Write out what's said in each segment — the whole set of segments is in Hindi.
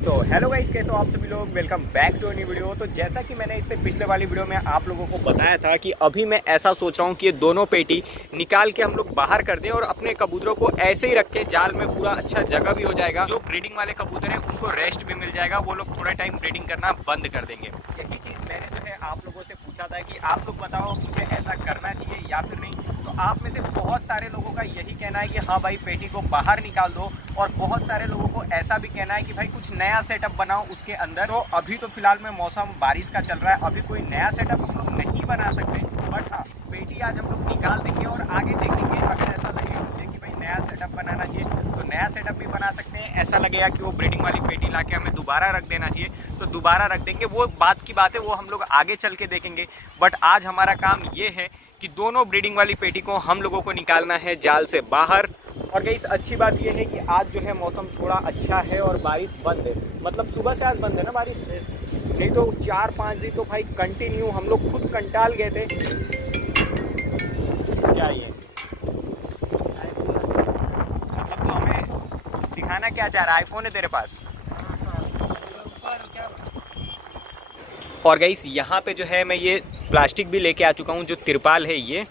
हेलो गाइस, कैसे हो आप सभी लोग। Welcome back to new video. तो जैसा कि मैंने इससे पिछले वाली वीडियो में आप लोगों को बताया था कि अभी मैं ऐसा सोच रहा हूँ कि ये दोनों पेटी निकाल के हम लोग बाहर कर दें और अपने कबूतरों को ऐसे ही रख के जाल में पूरा अच्छा जगह भी हो जाएगा। जो ब्रीडिंग वाले कबूतर हैं उनको रेस्ट भी मिल जाएगा, वो लोग थोड़ा टाइम ब्रीडिंग करना बंद कर देंगे। यही चीज़ मैंने जो है आप लोगों से पूछा था कि आप लोग बताओ मुझे ऐसा करना चाहिए या फिर नहीं। तो आप में से बहुत सारे लोगों का यही कहना है कि हाँ भाई पेटी को बाहर निकाल दो, और बहुत सारे लोगों को ऐसा भी कहना है कि भाई कुछ नया सेटअप बनाओ उसके अंदर। तो अभी तो फिलहाल में मौसम बारिश का चल रहा है, अभी कोई नया सेटअप हम लोग नहीं बना सकते, बट हाँ पेटी आज हम लोग निकाल देंगे और आगे देखेंगे। अगर ऐसा लगेगा मुझे कि भाई नया सेटअप बनाना चाहिए तो नया सेटअप भी बना सकते हैं। ऐसा लगेगा कि वो ब्रीडिंग वाली पेटी ला के हमें दोबारा रख देना चाहिए तो दोबारा रख देंगे। वो बात की बात है, वो हम लोग आगे चल के देखेंगे। बट आज हमारा काम ये है कि दोनों ब्रीडिंग वाली पेटी को हम लोगों को निकालना है जाल से बाहर। और गाइस अच्छी बात यह है कि आज जो है मौसम थोड़ा अच्छा है और बारिश बंद है, मतलब सुबह से आज बंद है ना बारिश, नहीं तो 4-5 दिन तो भाई कंटिन्यू हम लोग खुद कंटाल गए थे। क्या ये मतलब तो हमें दिखाना क्या चाह रहा है, आईफोन है तेरे पास? और गाइस यहाँ पे जो है मैं ये प्लास्टिक भी लेके आ चुका हूँ, जो तिरपाल है ये,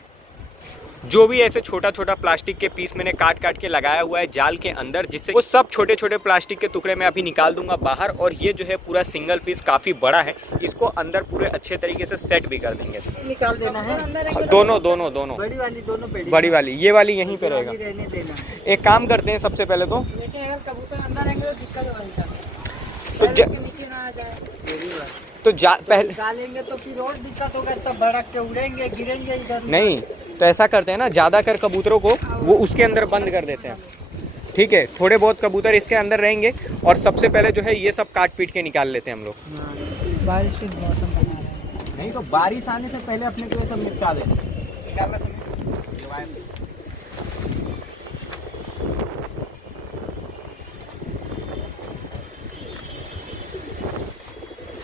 जो भी ऐसे छोटा छोटा प्लास्टिक के पीस मैंने काट काट के लगाया हुआ है जाल के अंदर, जिससे वो सब छोटे छोटे प्लास्टिक के टुकड़े मैं अभी निकाल दूंगा बाहर। और ये जो है पूरा सिंगल पीस काफ़ी बड़ा है, इसको अंदर पूरे अच्छे तरीके से सेट भी कर देंगे। निकाल देना है दोनों दोनों दोनों बड़ी वाली, दोनों बड़ी वाली, ये वाली यहीं पे रहेगा। रहने देना। एक काम करते हैं, सबसे पहले तो कबूतर अंदर रहेंगे तो दिक्कत होगा, नीचे ना आ जाए तो पहले निकालेंगे तो फिर और दिक्कत होगा, सब भड़क के उड़ेंगे गिरेंगे इधर। नहीं तो ऐसा करते हैं ना, ज़्यादा कर कबूतरों को वो उसके अंदर बंद कर देते हैं, ठीक है? थोड़े बहुत कबूतर इसके अंदर रहेंगे और सबसे पहले जो है ये सब काट पीट के निकाल लेते हैं हम लोग। बारिश के मौसम बना रहे हैं, नहीं तो बारिश आने से पहले अपने को ये सब निपटा दें। निकालना समय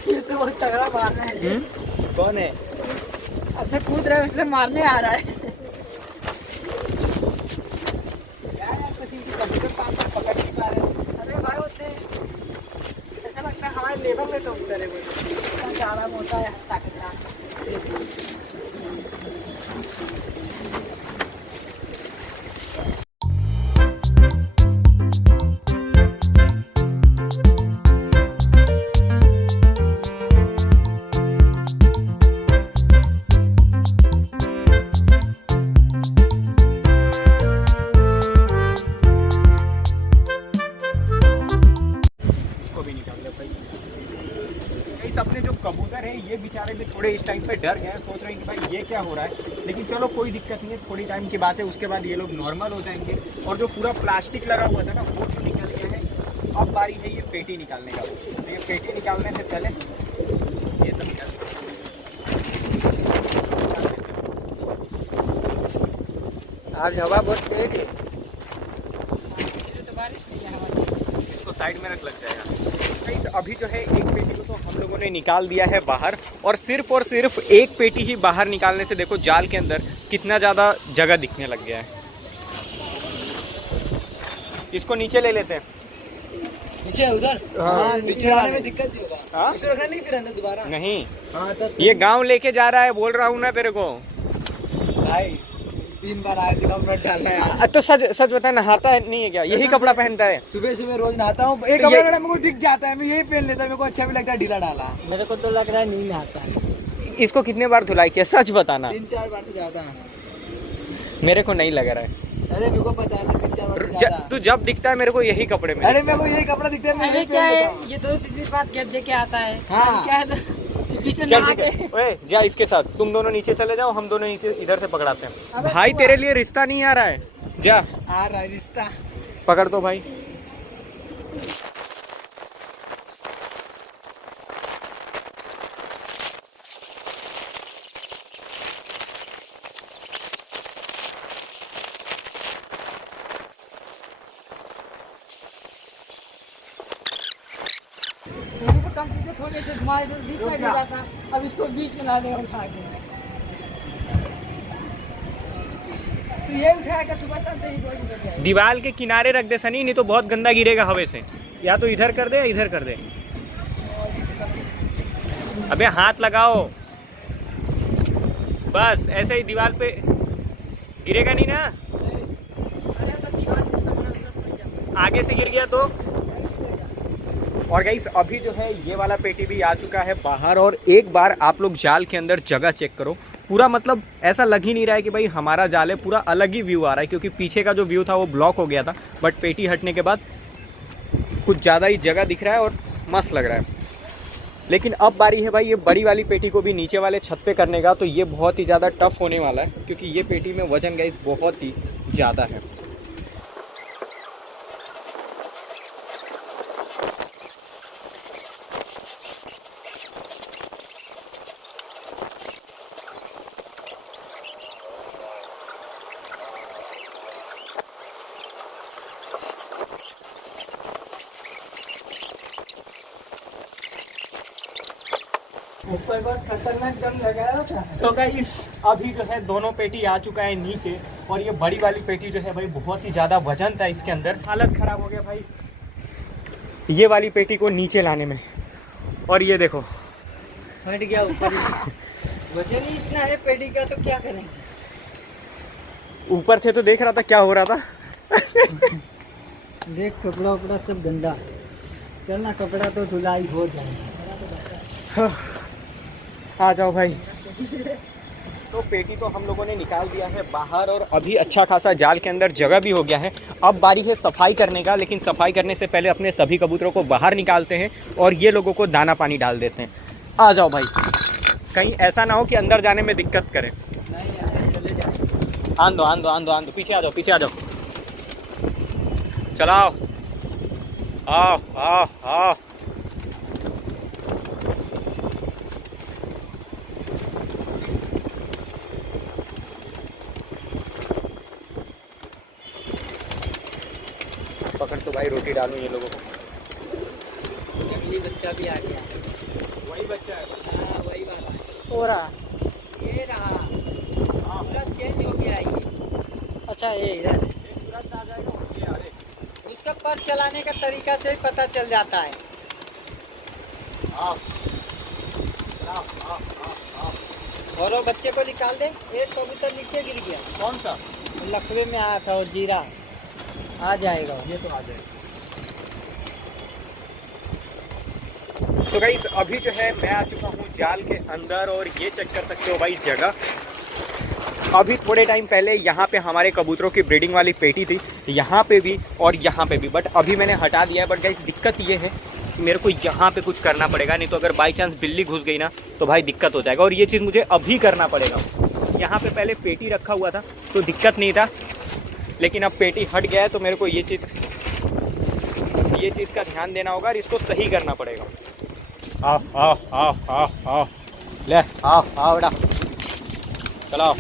ये तो बहुत तगड़ा मारना है। कौन है? अच्छा कूद रहा है, उससे मारने आ रहा है। पकड़ नहीं पा रहे। अरे भाई होते ऐसा लगता है हमारे लेवल में तो उतर है, वो ज़्यादा मोटा है ताकतदार। अपने जो कबूतर है ये बेचारे भी थोड़े इस टाइम पे डर गए, सोच रहे हैं कि भाई ये क्या हो रहा है। लेकिन चलो कोई दिक्कत नहीं है, थोड़ी टाइम की बात है, उसके बाद ये लोग नॉर्मल हो जाएंगे। और जो पूरा प्लास्टिक लगा हुआ था ना वो तो निकल गया है, अब बारी है ये पेटी निकालने का। तो ये पेटी निकालने से पहले ये सब निकाल, आज हवा बहुत तेज है, इसको साइड में रख लग जाएगा। अभी जो है एक पेटी को तो हम लोगों ने निकाल दिया है बाहर, और सिर्फ एक पेटी ही बाहर निकालने से देखो जाल के अंदर कितना ज़्यादा जगह दिखने लग गया है। इसको नीचे ले लेते हैं, नीचे उधर। हाँ, नीचे आने में दिक्कत नहीं होगा। हाँ? इसको रखना नहीं फिर अंदर दोबारा नहीं। हाँ तब ये गांव लेके जा रहा है, बोल रहा हूँ ना तेरे को भाई, 3 बार आया दिखा मत डालना है। तो सच बता, नहाता है नहीं है क्या? यही कपड़ा पहनता है? सुबह रोज नहाता हूँ, एक तो कपड़ा मेरे को दिख जाता है, मैं यही पहन लेता हूँ, मेरे को अच्छा भी लगता है ढीला डाला। मेरे को तो लग रहा है नहीं नहाता है। इसको कितने बार धुलाई किया, सच बताना? 3-4 बार से ज्यादा। मेरे को नहीं लग रहा है। अरे मेरे को पता है 3-4 बार से ज्यादा। तू जब दिखता है मेरे को यही कपड़े में। अरे मेरे को यही कपड़ा दिखता है, मैं क्या है ये 2-3 बार गैप देके आता है। हाँ क्या है बीच में चल ठीक है, ओए जा इसके साथ, तुम दोनों नीचे चले जाओ, हम दोनों नीचे इधर से पकड़ाते हैं। भाई तेरे लिए रिश्ता नहीं आ रहा है, जा। आ रहा है रिश्ता, पकड़ दो भाई। थोड़े से घुमाए तो इस साइड हो जाता, अब इसको बीच में ला देगा उठा के। तो ये उठाएगा सुबह शाम तो दीवार के किनारे रख दे सनी, नहीं तो बहुत गंदा गिरेगा हवा से। या तो इधर कर दे या इधर कर दे। अबे हाथ लगाओ, बस ऐसे ही दीवार पे गिरेगा नहीं ना। आगे से गिर गया तो। और गाइस अभी जो है ये वाला पेटी भी आ चुका है बाहर, और एक बार आप लोग जाल के अंदर जगह चेक करो, पूरा मतलब ऐसा लग ही नहीं रहा है कि भाई हमारा जाल है, पूरा अलग ही व्यू आ रहा है, क्योंकि पीछे का जो व्यू था वो ब्लॉक हो गया था, बट पेटी हटने के बाद कुछ ज़्यादा ही जगह दिख रहा है और मस्त लग रहा है। लेकिन अब बारी है भाई ये बड़ी वाली पेटी को भी नीचे वाले छत पे करने का, तो ये बहुत ही ज़्यादा टफ होने वाला है, क्योंकि ये पेटी में वजन गाइस बहुत ही ज़्यादा है। ऊपर बहुत खतरनाक दम लगाया था। सो गाइस अभी जो है दोनों पेटी आ चुका है नीचे, और ये बड़ी वाली पेटी जो है भाई बहुत ही ज़्यादा वजन था इसके अंदर, हालत ख़राब हो गया भाई ये वाली पेटी को नीचे लाने में। और ये देखो हट गया ऊपर वजन ही इतना है पेटी का, तो क्या करेंगे। ऊपर से तो देख रहा था क्या हो रहा था। देख कपड़ा उपड़ा सब गंदा, चलना कपड़ा तो धुलाई हो जाएगा। आ जाओ भाई। तो पेटी तो हम लोगों ने निकाल दिया है बाहर, और अभी अच्छा खासा जाल के अंदर जगह भी हो गया है। अब बारी है सफाई करने का, लेकिन सफाई करने से पहले अपने सभी कबूतरों को बाहर निकालते हैं और ये लोगों को दाना पानी डाल देते हैं। आ जाओ भाई, कहीं ऐसा ना हो कि अंदर जाने में दिक्कत करें। आन दो, पीछे आ जाओ। चलाओ, आओ। पकड़ तो भाई, रोटी डालूं ये लोगों को। जंगली बच्चा भी आ गया। वही बच्चा है। हाँ वही बात हो रहा, ये रहा पूरा चेंज हो गया ये। अच्छा ये इधर तुरंत आ जाएगा, और ये आ रहे। उसका पर चलाने का तरीका से ही पता चल जाता है। आओ। और वो बच्चे को निकाल दे। एक कबूतर नीचे गिर गया। कौन सा? लकवे में आया था वो जीरा, आ जाएगा ये तो आ जाएगा। तो गाइस अभी जो है मैं आ चुका हूँ जाल के अंदर, और ये चेक कर सकते हो भाई जगह। अभी थोड़े टाइम पहले यहाँ पे हमारे कबूतरों की ब्रीडिंग वाली पेटी थी, यहाँ पे भी और यहाँ पे भी, बट अभी मैंने हटा दिया है। बट गाइस दिक्कत ये है कि मेरे को यहाँ पे कुछ करना पड़ेगा, नहीं तो अगर बाई चांस बिल्ली घुस गई ना तो भाई दिक्कत हो जाएगा, और ये चीज़ मुझे अभी करना पड़ेगा। यहाँ पे पहले पेटी रखा हुआ था तो दिक्कत नहीं था, लेकिन अब पेटी हट गया है तो मेरे को ये चीज़ का ध्यान देना होगा और इसको सही करना पड़ेगा। आओ ले आओ बेटा, चलाओ।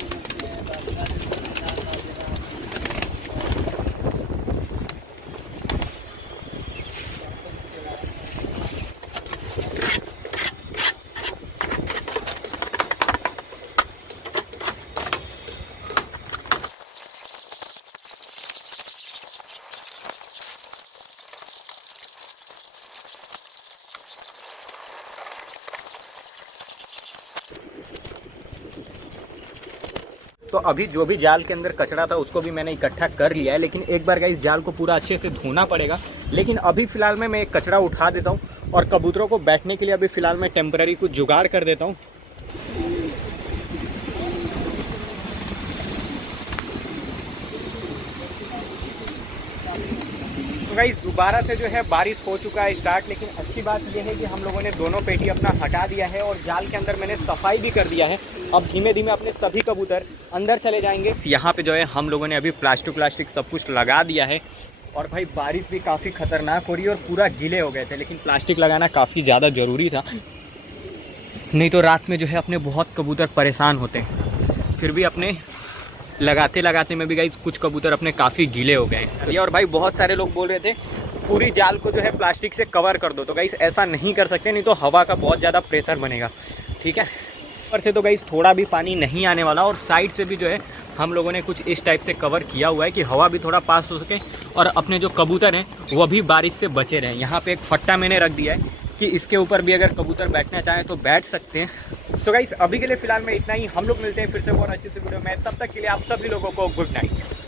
तो अभी जो भी जाल के अंदर कचरा था उसको भी मैंने इकट्ठा कर लिया है, लेकिन एक बार गाइस जाल को पूरा अच्छे से धोना पड़ेगा। लेकिन अभी फ़िलहाल मैं एक कचरा उठा देता हूँ, और कबूतरों को बैठने के लिए अभी फ़िलहाल मैं टेम्पररी कुछ जुगाड़ कर देता हूँ। तो गाइस दोबारा से जो है बारिश हो चुका है स्टार्ट, लेकिन अच्छी बात यह है कि हम लोगों ने दोनों पेटी अपना हटा दिया है, और जाल के अंदर मैंने सफाई भी कर दिया है। अब धीमे धीमे अपने सभी कबूतर अंदर चले जाएंगे। यहाँ पे जो है हम लोगों ने अभी प्लास्टिक सब कुछ लगा दिया है, और भाई बारिश भी काफ़ी ख़तरनाक हो रही है और पूरा गीले हो गए थे, लेकिन प्लास्टिक लगाना काफ़ी ज़्यादा ज़रूरी था, नहीं तो रात में जो है अपने बहुत कबूतर परेशान होते हैं। फिर भी अपने लगाते में भी गाइस कुछ कबूतर अपने काफ़ी गीले हो गए हैं। और भाई बहुत सारे लोग बोल रहे थे पूरी जाल को जो है प्लास्टिक से कवर कर दो, तो गाइस ऐसा नहीं कर सकते, नहीं तो हवा का बहुत ज़्यादा प्रेशर बनेगा, ठीक है। ऊपर से तो गाइस थोड़ा भी पानी नहीं आने वाला, और साइड से भी जो है हम लोगों ने कुछ इस टाइप से कवर किया हुआ है कि हवा भी थोड़ा पास हो सके और अपने जो कबूतर हैं वो भी बारिश से बचे रहें। यहाँ पे एक फट्टा मैंने रख दिया है कि इसके ऊपर भी अगर कबूतर बैठना चाहें तो बैठ सकते हैं। सो गाइस, अभी के लिए फिलहाल में इतना ही। हम लोग मिलते हैं फिर से और अच्छी सी वीडियो में। तब तक के लिए आप सभी लोगों को गुड नाइट।